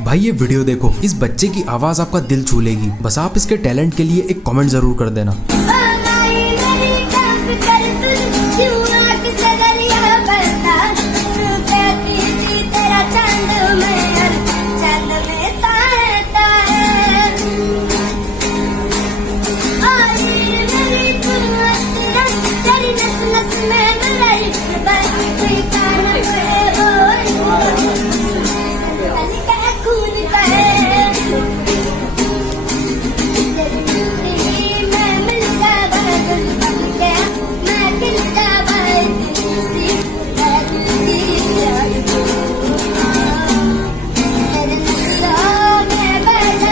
भाई ये वीडियो देखो, इस बच्चे की आवाज आपका दिल छू लेगी। बस आप इसके टैलेंट के लिए एक कमेंट जरूर कर देना।